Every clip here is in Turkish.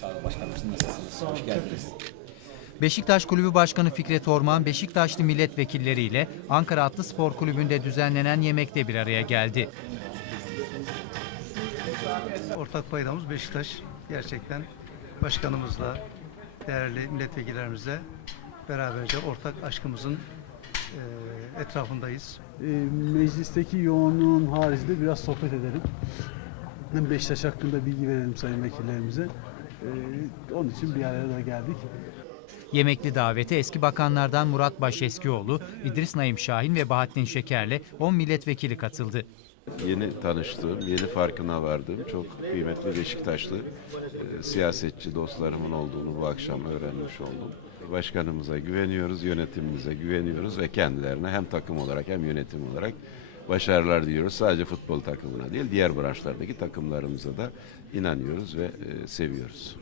Sağ olun başkanım. Siz nasılsınız? Hoş geldiniz. Beşiktaş Kulübü Başkanı Fikret Orman, Beşiktaşlı milletvekilleriyle Ankara Atlı Spor Kulübü'nde düzenlenen yemekte bir araya geldi. Ortak paydamız Beşiktaş. Gerçekten başkanımızla, değerli milletvekillerimizle beraberce ortak aşkımızın eee, etrafındayız. e, meclisteki yoğunluğun haricinde biraz sohbet edelim. Beşiktaş hakkında bilgi verelim sayın vekillerimize. E, onun için bir araya da geldik. Yemekli davete eski bakanlardan Murat Başeskioğlu, İdris Naim Şahin ve Bahattin Şeker'le 10 milletvekili katıldı. Yeni tanıştığım, yeni farkına vardığım çok kıymetli Beşiktaşlı e, siyasetçi dostlarımın olduğunu bu akşam öğrenmiş oldum. Başkanımıza güveniyoruz, yönetimimize güveniyoruz ve kendilerine hem takım olarak hem yönetim olarak başarılar diliyoruz. Sadece futbol takımına değil, diğer branşlardaki takımlarımıza da inanıyoruz ve e, seviyoruz.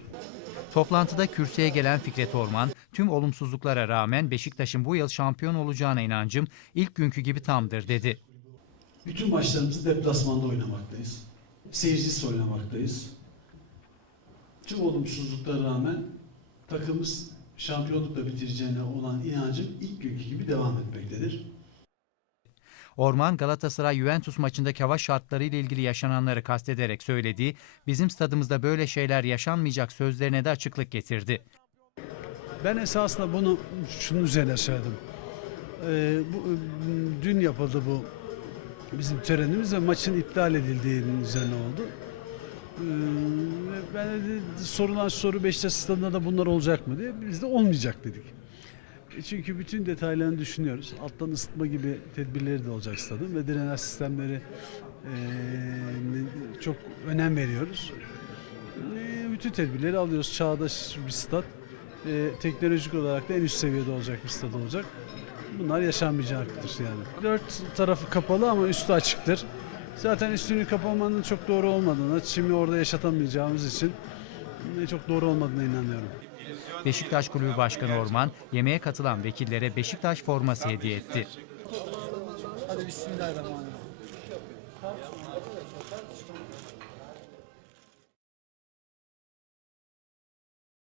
Toplantıda kürsüye gelen Fikret Orman, tüm olumsuzluklara rağmen Beşiktaş'ın bu yıl şampiyon olacağına inancım ilk günkü gibi tamdır dedi. Bütün maçlarımızı deplasmanda oynamaktayız. Seyircisiz oynamaktayız. Tüm olumsuzluklara rağmen takımımız şampiyonlukla bitireceğine olan inancım ilk günkü gibi devam etmektedir. Orman Galatasaray-Juventus maçındaki hava şartları ile ilgili yaşananları kastederek söylediği, bizim stadımızda böyle şeyler yaşanmayacak sözlerine de açıklık getirdi. Ben esasında bunu şunun üzerine söyledim. Ee, bu, dün yapıldı bu bizim törenimiz ve maçın iptal edildiğinin üzerine oldu. Ee, ben de sorulan soru Beşiktaş stadında da bunlar olacak mı diye biz de olmayacak dedik. Çünkü bütün detaylarını düşünüyoruz. Alttan ısıtma gibi tedbirleri de olacak stadın ve drenaj sistemleri e, çok önem veriyoruz. E, bütün tedbirleri alıyoruz. Çağdaş bir stat. E, teknolojik olarak da en üst seviyede olacak bir stat olacak. Bunlar yaşanmayacaktır yani. Dört tarafı kapalı ama üstü açıktır. Zaten üstünü kapamanın çok doğru olmadığına, çimi orada yaşatamayacağımız için çok doğru olmadığına inanıyorum. Beşiktaş Kulübü Başkanı Orman, yemeğe katılan vekillere Beşiktaş forması hediye etti. Hadi bismillahirrahmanirrahim.